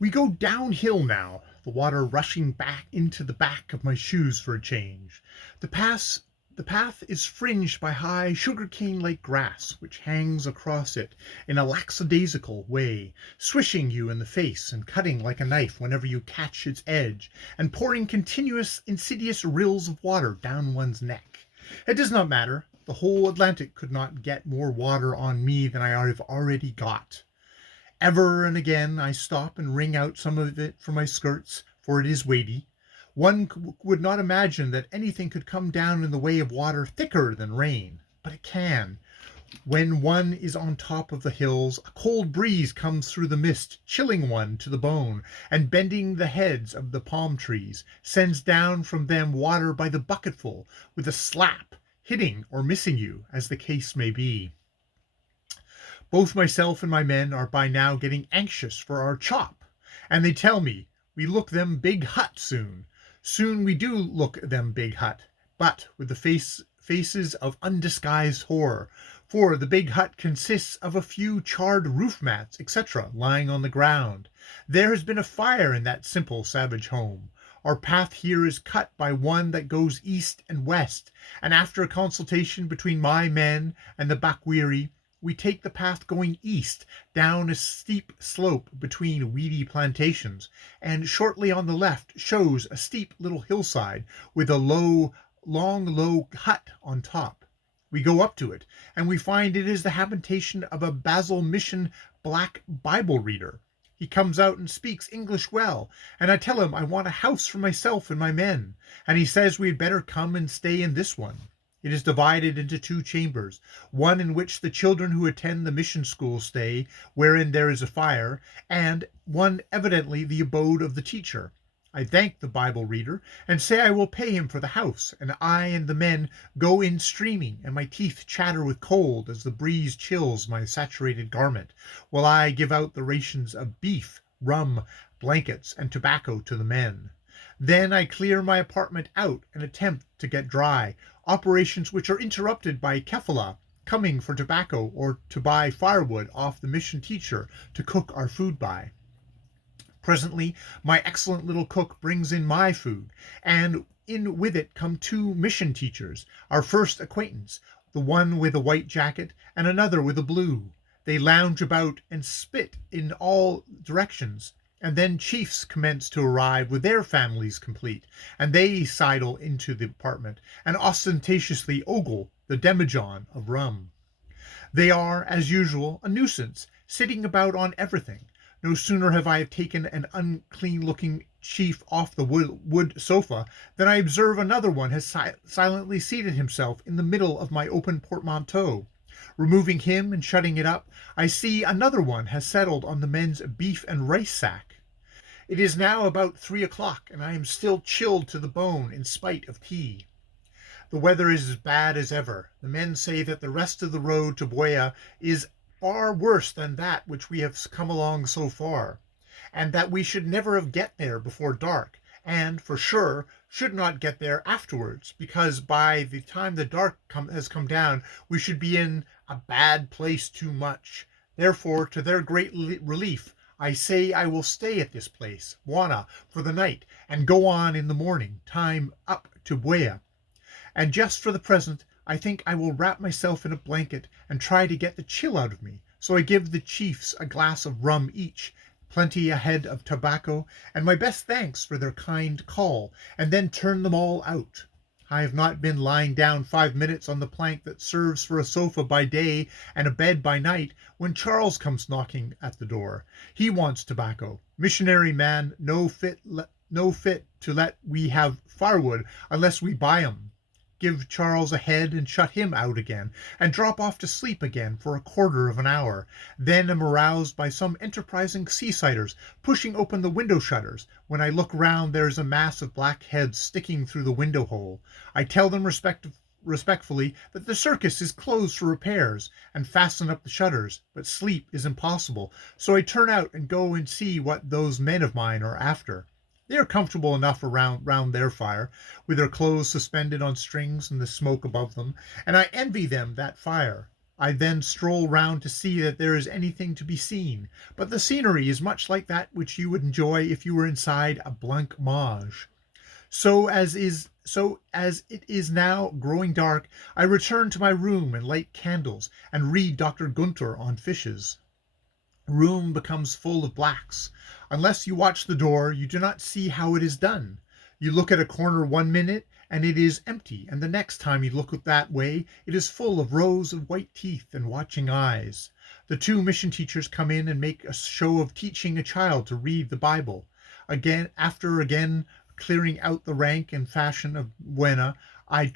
We go downhill now, the water rushing back into the back of my shoes for a change. The pass the path is fringed by high sugar-cane-like grass, which hangs across it in a lackadaisical way, swishing you in the face and cutting like a knife whenever you catch its edge, and pouring continuous, insidious rills of water down one's neck. It does not matter. The whole Atlantic could not get more water on me than I have already got. Ever and again I stop and wring out some of it from my skirts, for it is weighty. One would not imagine that anything could come down in the way of water thicker than rain, but it can. When one is on top of the hills, a cold breeze comes through the mist, chilling one to the bone, and bending the heads of the palm trees, sends down from them water by the bucketful, with a slap, hitting or missing you, as the case may be. Both myself and my men are by now getting anxious for our chop, and they tell me we look them big hut soon. Soon we do look them big hut, but with the faces of undisguised horror, for the big hut consists of a few charred roof mats, etc., lying on the ground. There has been a fire in that simple savage home. Our path here is cut by one that goes east and west, and after a consultation between my men and the Bakwiri, we take the path going east down a steep slope between weedy plantations, and shortly on the left shows a steep little hillside with a low hut on top. We go up to it, and we find it is the habitation of a Basel Mission black Bible reader. He comes out and speaks English well, and I tell him I want a house for myself and my men, and he says we had better come and stay in this one. It is divided into two chambers, one in which the children who attend the mission school stay, wherein there is a fire, and one evidently the abode of the teacher. I thank the Bible reader, and say I will pay him for the house, and I and the men go in streaming, and my teeth chatter with cold as the breeze chills my saturated garment, while I give out the rations of beef, rum, blankets, and tobacco to the men. Then I clear my apartment out and attempt to get dry, operations which are interrupted by Kefala coming for tobacco or to buy firewood off the mission teacher to cook our food by. Presently my excellent little cook brings in my food, and in with it come two mission teachers, our first acquaintance, the one with a white jacket and another with a blue. They lounge about and spit in all directions, and then chiefs commence to arrive with their families complete, and they sidle into the apartment, and ostentatiously ogle the demijohn of rum. They are, as usual, a nuisance, sitting about on everything. No sooner have I taken an unclean-looking chief off the wood sofa than I observe another one has silently seated himself in the middle of my open portmanteau. Removing him and shutting it up, I see another one has settled on the men's beef and rice sack. It is now about 3 o'clock, and I am still chilled to the bone in spite of tea. The weather is as bad as ever. The men say that the rest of the road to Buea is far worse than that which we have come along so far, and that we should never have get there before dark, and, for sure, should not get there afterwards, because by the time the dark has come down, we should be in a bad place too much. Therefore, to their great relief, I say I will stay at this place, Wana, for the night, and go on in the morning time up to Buea. And just for the present, I think I will wrap myself in a blanket and try to get the chill out of me. So I give the chiefs a glass of rum each, plenty ahead of tobacco, and my best thanks for their kind call, and then turn them all out. I have not been lying down 5 minutes on the plank that serves for a sofa by day and a bed by night when Charles comes knocking at the door. He wants tobacco. Missionary man, no fit to let we have firewood unless we buy 'em. Give Charles a head and shut him out again, and drop off to sleep again for a quarter of an hour. Then am aroused by some enterprising seasiders pushing open the window shutters. When I look round, there is a mass of black heads sticking through the window hole. I tell them respectfully that the circus is closed for repairs, and fasten up the shutters, but sleep is impossible, so I turn out and go and see what those men of mine are after. They are comfortable enough round their fire, with their clothes suspended on strings and the smoke above them, and I envy them that fire. I then stroll round to see that there is anything to be seen, but the scenery is much like that which you would enjoy if you were inside a blanc mange. So as it is now growing dark, I return to my room and light candles and read Dr. Gunther on fishes. Room becomes full of blacks. Unless you watch the door, you do not see how it is done. You look at a corner 1 minute and it is empty, and the next time you look that way it is full of rows of white teeth and watching eyes. The two mission teachers come in and make a show of teaching a child to read the Bible. Again clearing out the rank and fashion of Buena, I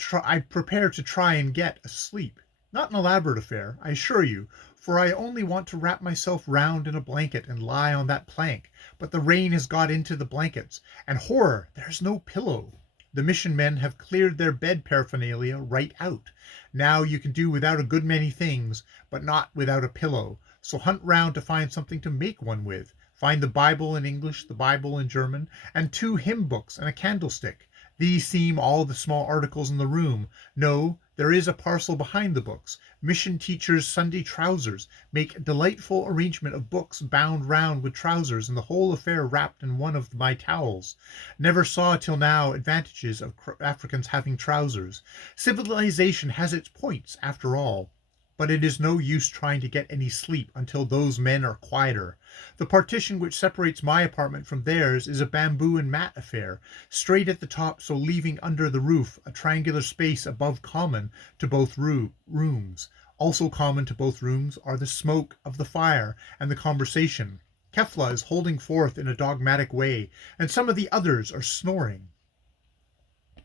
prepare to try and get a sleep. Not an elaborate affair, I assure you, for I only want to wrap myself round in a blanket and lie on that plank, but the rain has got into the blankets, and horror, there's no pillow. The mission men have cleared their bed paraphernalia right out. Now you can do without a good many things, but not without a pillow, so hunt round to find something to make one with. Find the Bible in English, the Bible in German, and 2 hymn books and a candlestick. These seem all the small articles in the room. No, there is a parcel behind the books. Mission teachers' Sunday trousers. Make a delightful arrangement of books bound round with trousers, and the whole affair wrapped in one of my towels. Never saw till now advantages of Africans having trousers. Civilization has its points, after all. But it is no use trying to get any sleep until those men are quieter. The partition which separates my apartment from theirs is a bamboo and mat affair, straight at the top, so leaving under the roof a triangular space above common to both rooms. Also common to both rooms are the smoke of the fire and the conversation. Kefla is holding forth in a dogmatic way, and some of the others are snoring.